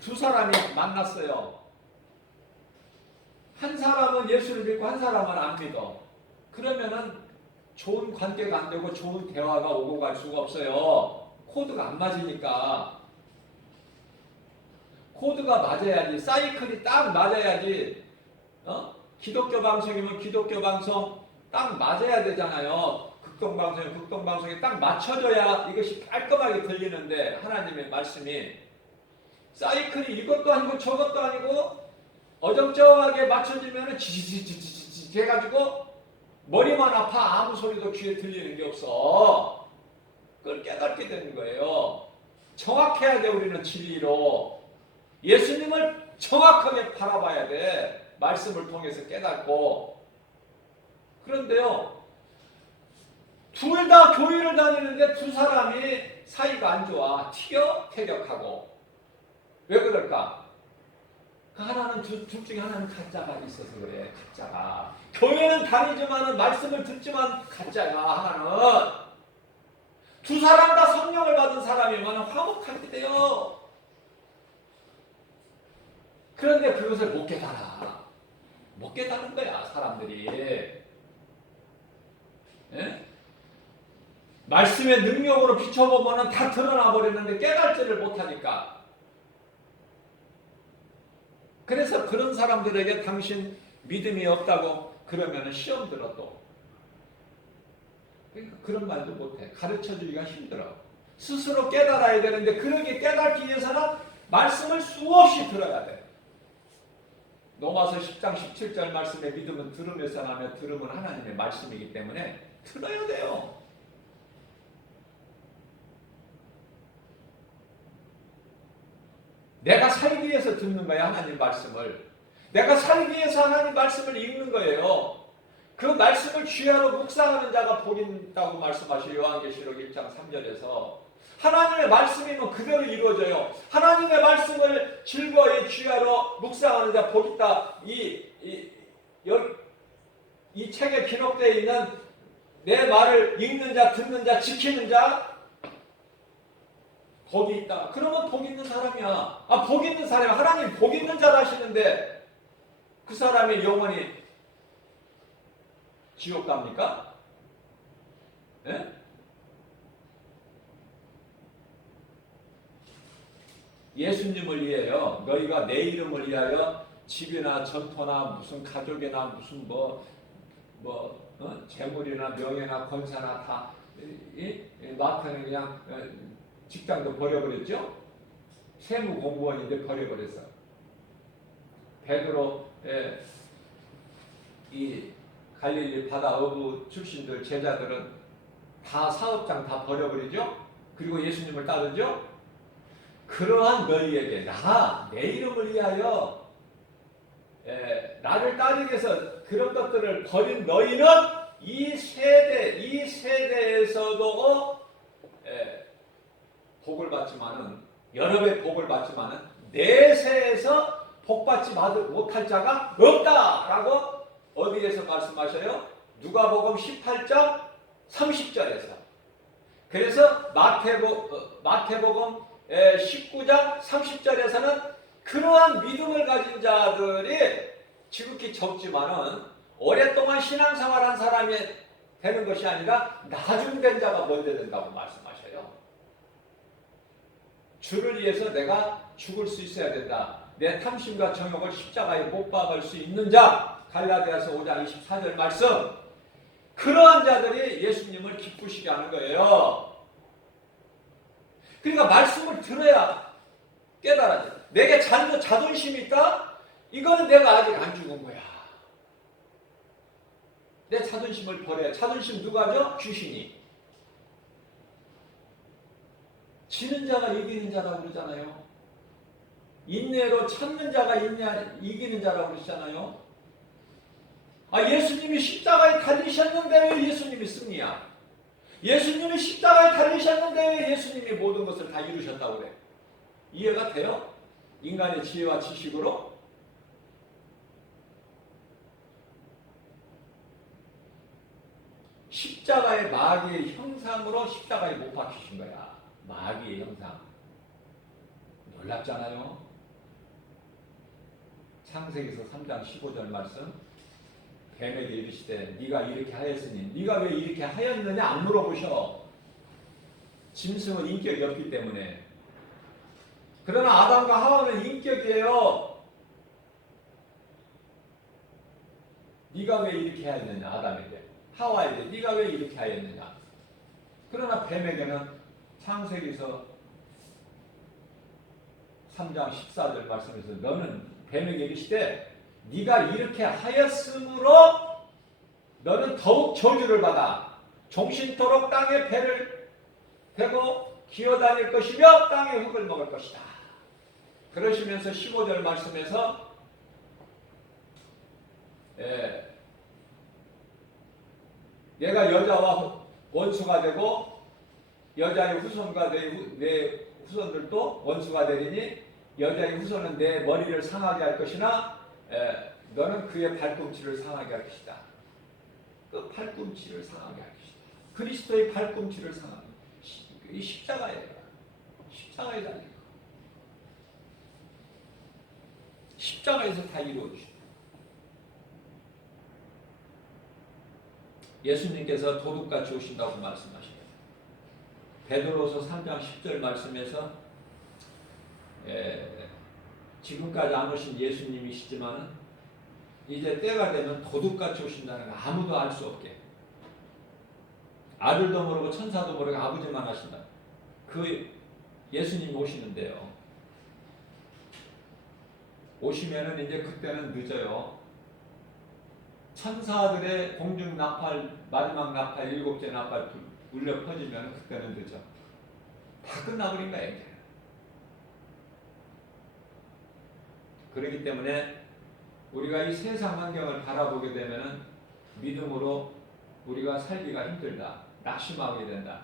두 사람이 만났어요. 한 사람은 예수를 믿고 한 사람은 안 믿어. 그러면은 좋은 관계가 안 되고 좋은 대화가 오고 갈 수가 없어요. 코드가 안 맞으니까. 코드가 맞아야지. 사이클이 딱 맞아야지. 기독교 방송이면 기독교 방송 딱 맞아야 되잖아요. 극동방송이면 극동방송이 딱 맞춰져야 이것이 깔끔하게 들리는데, 하나님의 말씀이 사이클이 이것도 아니고 저것도 아니고 어정쩡하게 맞춰지면 지지지지지지 해가지고 머리만 아파. 아무 소리도 귀에 들리는 게 없어. 그걸 깨닫게 되는 거예요. 정확해야 돼. 우리는 진리로 예수님을 정확하게 바라봐야 돼. 말씀을 통해서 깨닫고. 그런데요, 둘 다 교회를 다니는데 두 사람이 사이가 안 좋아. 티격태격하고. 왜 그럴까? 그 하나는 둘 중에 하나는 가짜가 있어서 그래. 가짜가. 교회는 다니지만은 말씀을 듣지만 가짜가 하나는. 두 사람 다 성령을 받은 사람이면 화목하게 돼요. 그런데 그것을 못 깨달아. 못 깨달은 거야, 사람들이. 예? 말씀의 능력으로 비춰보면 다 드러나 버리는데 깨달지를 못하니까. 그래서 그런 사람들에게 당신 믿음이 없다고 그러면 시험 들어 또. 그러니까 그런 말도 못해. 가르쳐주기가 힘들어. 스스로 깨달아야 되는데, 그러게 깨닫기 위해서는 말씀을 수없이 들어야 돼. 로마서 10장 17절 말씀에 믿음은 들으면서 나며 들음은 하나님의 말씀이기 때문에 들어야 돼요. 내가 살기 위해서 듣는 거야, 하나님 말씀을. 내가 살기 위해서 하나님 말씀을 읽는 거예요. 그 말씀을 주야로 묵상하는 자가 복이 있다고 말씀하시요 요한계시록 1장 3절에서. 하나님의 말씀이면 그대로 이루어져요. 하나님의 말씀을 즐거이 주야로 묵상하는 자 복 있다. 이 책에 기록되어 있는 내 말을 읽는 자, 듣는 자, 지키는 자 복이 있다. 그러면 복 있는 사람이야. 복 있는 사람이 하나님 복 있는 자라 하시는데 그 사람이 영원히 지옥 갑니까? 예? 예수님을 위하여, 너희가 내 이름을 위하여 집이나 전토나 무슨 가족이나 무슨 재물이나 명예나 권세나 다 마태는 그냥 직장도 버려버렸죠. 세무 공무원인데 버려버렸어. 베드로 이 갈릴리 바다 어부 출신들 제자들은 다 사업장 다 버려버리죠. 그리고 예수님을 따르죠. 그러한 너희에게 내 이름을 위하여 나를 따르기 위해서 그런 것들을 버린 너희는 이 세대에서도 복을 받지만은, 여러 배 복을 받지만은 내세에서 복받지 못할 자가 없다라고 어디에서 말씀하셔요? 누가복음 18장 30절에서. 그래서 마태복음 19장 30절에서는 그러한 믿음을 가진 자들이 지극히 적지만은 오랫동안 신앙생활한 사람이 되는 것이 아니라 나중된 자가 먼저 된다고 말씀하셔요. 주를 위해서 내가 죽을 수 있어야 된다. 내 탐심과 정욕을 십자가에 못 박을 수 있는 자, 갈라디아서 5장 24절 말씀. 그러한 자들이 예수님을 기쁘시게 하는 거예요. 그러니까 말씀을 들어야 깨달아져. 내게 자존심이 있다? 이거는 내가 아직 안 죽은 거야. 내 자존심을 버려야. 자존심 누가 줘? 귀신이. 지는 자가 이기는 자라고 그러잖아요. 인내로 참는 자가 이기는 자라고 그러잖아요. 예수님이 십자가에 달리셨는데 왜 예수님이 승리야? 예수님이 십자가에 달리셨는데 왜 예수님이 모든 것을 다 이루셨다고 그래? 이해가 돼요? 인간의 지혜와 지식으로? 십자가의 마귀의 형상으로 십자가에 못 박히신 거야. 마귀의 형상. 놀랍잖아요. 창세기서 3장 15절 말씀. 뱀에게 이르시되 네가 이렇게 하였으니 네가 왜 이렇게 하였느냐 안 물어보셔. 짐승은 인격이 없기 때문에. 그러나 아담과 하와는 인격이에요. 네가 왜 이렇게 하였느냐 아담에게. 하와에게 네가 왜 이렇게 하였느냐. 그러나 뱀에게는 창세기서 3장 14절 말씀에서 너는 뱀에게 이르시되 네가 이렇게 하였으므로 너는 더욱 저주를 받아 종신토록 땅에 배를 대고 기어다닐 것이며 땅의 흙을 먹을 것이다. 그러시면서 15절 말씀에서 내가 여자와 원수가 되고 여자의 후손과 내 후손들도 원수가 되리니 여자의 후손은 내 머리를 상하게 할 것이나 너는 그의 발꿈치를 상하게 할 것이다. 그 발꿈치를 상하게 할 것이다. 그리스도의 발꿈치를 상하게. 이 십자가예요. 십자가에 달린 거. 십자가에서 다 이루어지죠. 예수님께서 도둑같이 오신다고 말씀하십니다. 베드로서 3장 10절 말씀에서 지금까지 안 오신 예수님이시지만 이제 때가 되면 도둑같이 오신다는 거 아무도 알 수 없게. 아들도 모르고 천사도 모르고 아버지만 하신다. 그 예수님이 오시는데요. 오시면은 이제 그때는 늦어요. 천사들의 공중 나팔, 마지막 나팔, 7째 나팔 울려 퍼지면 그때는 늦어. 다 끝나버린 거야 이제. 그렇기 때문에 우리가 이 세상 환경을 바라보게 되면은 믿음으로 우리가 살기가 힘들다. 낙심하게 된다.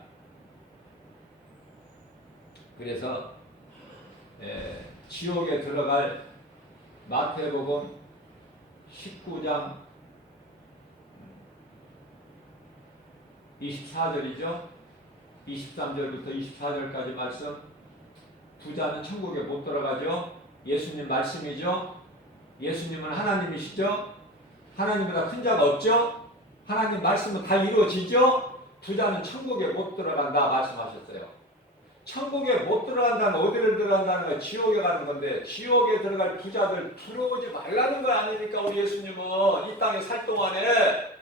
그래서 지옥에 들어갈 마태복음 19장 24절이죠. 23절부터 24절까지 말씀. 부자는 천국에 못 들어가죠. 예수님 말씀이죠. 예수님은 하나님이시죠. 하나님보다 큰 자가 없죠. 하나님 말씀은 다 이루어지죠. 부자는 천국에 못 들어간다 말씀하셨어요. 천국에 못 들어간다는 어디를 들어간다는 거야? 지옥에 가는 건데 지옥에 들어갈 부자들 들어오지 말라는 거 아닙니까? 우리 예수님은 이 땅에 살 동안에.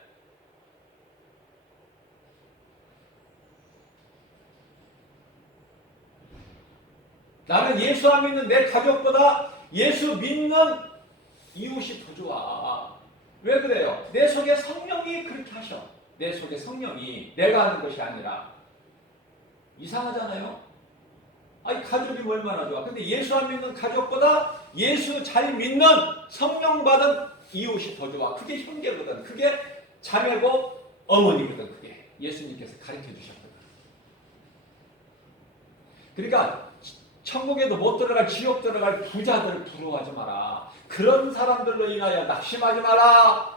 나는 예수 안 믿는 내 가족보다 예수 믿는 이웃이 더 좋아. 왜 그래요? 내 속에 성령이 그렇게 하셔. 내 속에 성령이 내가 하는 것이 아니라. 이상하잖아요? 가족이 얼마나 좋아. 근데 예수 안 믿는 가족보다 예수 잘 믿는 성령 받은 이웃이 더 좋아. 그게 형제거든. 그게 자매고 어머니거든. 그게 예수님께서 가르쳐 주셨거든. 그러니까 천국에도 못 들어갈 지옥 들어갈 부자들을 부러워하지 마라. 그런 사람들로 인하여 낙심하지 마라.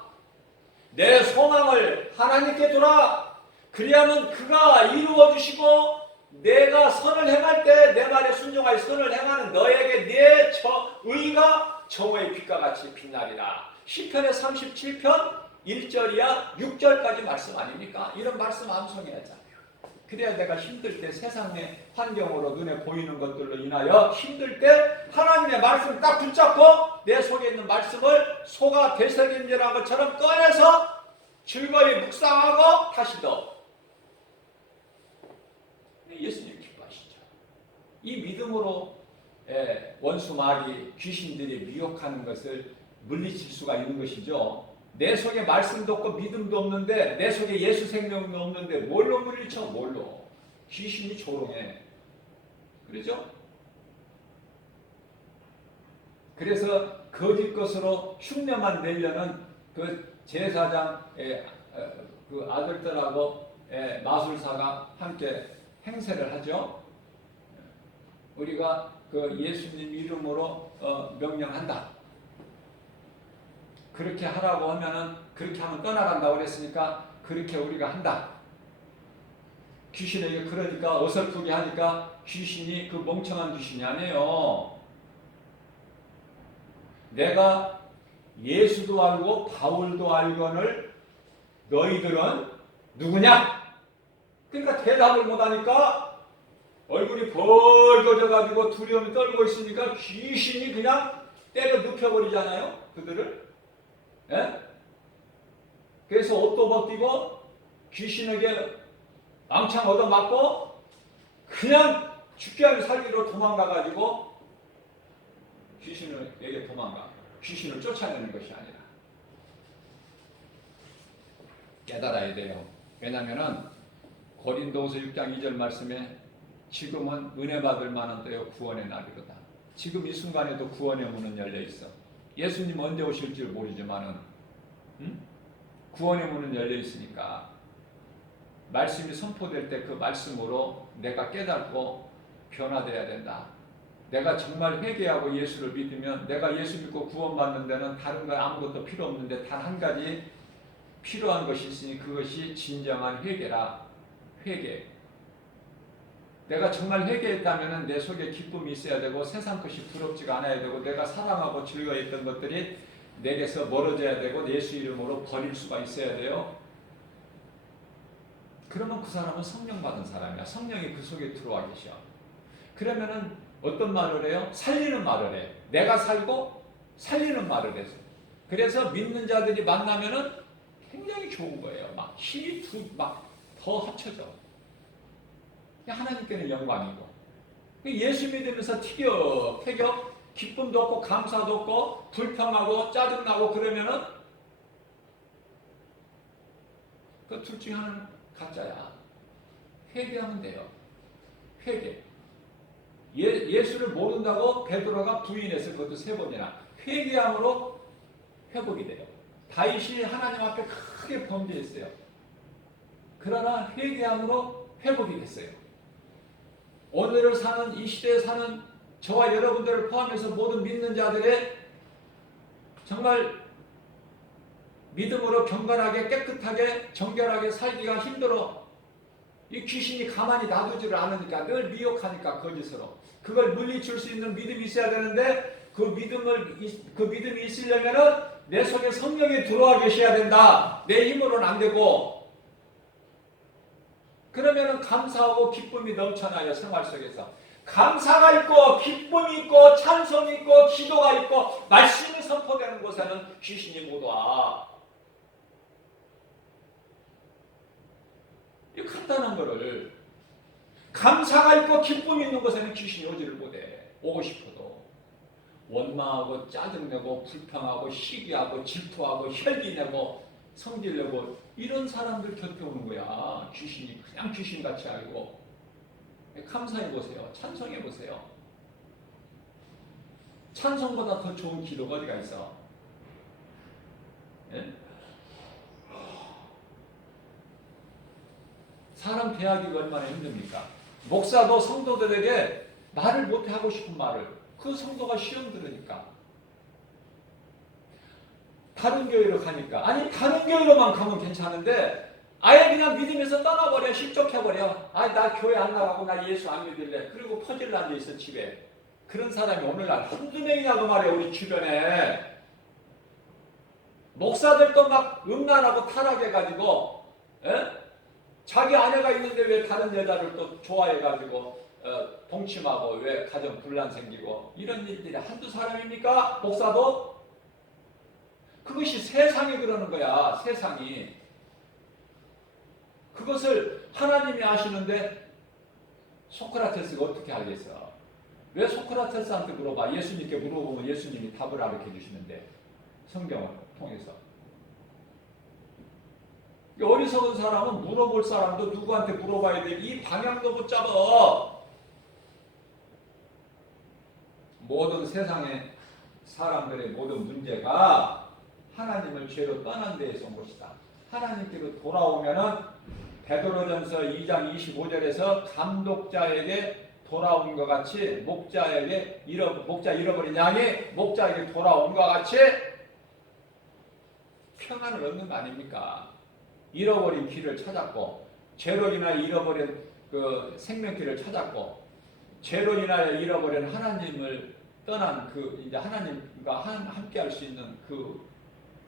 내 소망을 하나님께 두라. 그리하면 그가 이루어 주시고 내가 선을 행할 때 내 말에 순종하여 선을 행하는 너에게 내 의가 정오의 빛과 같이 빛나리라. 시편의 37편 1절이야 6절까지 말씀 아닙니까? 이런 말씀 암송해야 하잖아요. 그래야 내가 힘들 때 세상의 환경으로 눈에 보이는 것들로 인하여 힘들 때 하나님의 말씀을 딱 붙잡고 내 속에 있는 말씀을 소가 되새김질한 것처럼 꺼내서 즐거이 묵상하고 다시 넣어. 예수님 기뻐하시죠. 이 믿음으로 원수 마귀 귀신들이 미혹하는 것을 물리칠 수가 있는 것이죠. 내 속에 말씀도 없고 믿음도 없는데 내 속에 예수 생명도 없는데 뭘로 물리쳐? 뭘로? 귀신이 조롱해. 그렇죠? 그래서 거짓 것으로 흉내만 내려는 그 제사장의 그 아들들하고 마술사가 함께 행세를 하죠. 우리가 그 예수님 이름으로 명령한다. 그렇게 하라고 하면은 그렇게 하면 떠나간다고 그랬으니까 그렇게 우리가 한다. 귀신에게 그러니까 어설프게 하니까 귀신이 그 멍청한 귀신이 아니에요. 내가 예수도 알고 바울도 알거늘 너희들은 누구냐? 그러니까 대답을 못하니까 얼굴이 벌거져가지고 두려움이 떨고 있으니까 귀신이 그냥 때려 눕혀버리잖아요. 그들을. 예? 그래서 옷도 벗기고 귀신에게 왕창 얻어맞고 그냥 죽게 하기 살기로 도망가가지고 귀신에게 도망가. 귀신을 쫓아내는 것이 아니라 깨달아야 돼요. 왜냐하면 고린도후서 6장 2절 말씀에 지금은 은혜 받을 만한 때요 구원의 날이로다. 지금 이 순간에도 구원의 문은 열려 있어. 예수님 언제 오실지 모르지만은 구원의 문은 열려 있으니까 말씀이 선포될 때 그 말씀으로 내가 깨닫고 변화돼야 된다. 내가 정말 회개하고 예수를 믿으면 내가 예수 믿고 구원받는 데는 다른 거 아무것도 필요 없는데 단 한 가지 필요한 것이 있으니 그것이 진정한 회개라. 회개. 내가 정말 회개했다면 내 속에 기쁨이 있어야 되고 세상 것이 부럽지가 않아야 되고 내가 사랑하고 즐거워했던 것들이 내게서 멀어져야 되고 예수 이름으로 버릴 수가 있어야 돼요. 그러면 그 사람은 성령 받은 사람이야. 성령이 그 속에 들어와 계셔. 그러면은 어떤 말을 해요? 살리는 말을 해. 내가 살고 살리는 말을 해서. 그래서 믿는 자들이 만나면은 굉장히 좋은 거예요. 막 힘이 막 더 합쳐져. 하나님께는 영광이고. 예수 믿으면서 티격태격 기쁨도 없고 감사도 없고 불평하고 짜증나고 그러면은 그 둘 중에 하나는 가짜야. 회개하면 돼요. 회개. 예수를 모른다고 베드로가 부인해서 그것도 3번이나 회개함으로 회복이 돼요. 다윗이 하나님 앞에 크게 범죄했어요. 그러나 회개함으로 회복이 됐어요. 오늘을 사는 이 시대에 사는 저와 여러분들을 포함해서 모든 믿는 자들의 정말 믿음으로 경건하게 깨끗하게 정결하게 살기가 힘들어. 이 귀신이 가만히 놔두지를 않으니까 늘 미혹하니까 거짓으로 그걸 물리칠 수 있는 믿음이 있어야 되는데 그 믿음이 있으려면은 내 속에 성령이 들어와 계셔야 된다. 내 힘으로는 안 되고. 그러면은 감사하고 기쁨이 넘쳐나요. 생활 속에서 감사가 있고 기쁨이 있고 찬송이 있고 기도가 있고 말씀이 선포되는 곳에는 귀신이 못 와. 이 간단한 거를 감사가 있고 기쁨이 있는 곳에는 귀신이 오지를 못해. 오고 싶어도 원망하고 짜증내고 불평하고 시기하고 질투하고 혈기내고 성질내고 이런 사람들 곁에 오는 거야. 귀신이 그냥 귀신같이 알고. 감사해보세요. 찬송해보세요. 찬송보다 더 좋은 기도가 어디가 있어? 예? 사람 대하기가 얼마나 힘듭니까? 목사도 성도들에게 말을 못해 하고 싶은 말을 그 성도가 시험 들으니까 다른 교회로 가니까 아니 다른 교회로만 가면 괜찮은데 아예 그냥 믿음에서 떠나버려. 실족해버려. 아니 나 교회 안 나가고 나 예수 안 믿을래. 그리고 퍼즐 앉아있어 집에. 그런 사람이 오늘날 한두 명이냐고 말이야. 우리 주변에 목사들도 막 음란하고 타락해가지고 에? 자기 아내가 있는데 왜 다른 여자를 또 좋아해가지고 동침하고 왜 가정 분란 생기고 이런 일들이 한두 사람입니까? 목사도? 그것이 세상이 그러는 거야. 세상이. 그것을 하나님이 아시는데 소크라테스가 어떻게 알겠어? 왜 소크라테스한테 물어봐? 예수님께 물어보면 예수님이 답을 알려주시는데 성경을 통해서. 어리석은 사람은 물어볼 사람도 누구한테 물어봐야 돼. 이 방향도 못 잡아. 모든 세상의 사람들의 모든 문제가 하나님을 죄로 떠난 데에서 온 것이다. 하나님께로 돌아오면은 베드로전서 2장 25절에서 감독자에게 돌아온 것 같이 목자 잃어버린 양이 목자에게 돌아온 것 같이 평안을 얻는 거 아닙니까? 잃어버린 길을 찾았고 죄로 인하여 잃어버린 그 생명길을 찾았고 죄로 인하여 잃어버린 하나님을 떠난 그 이제 하나님과 함께 할 수 있는 그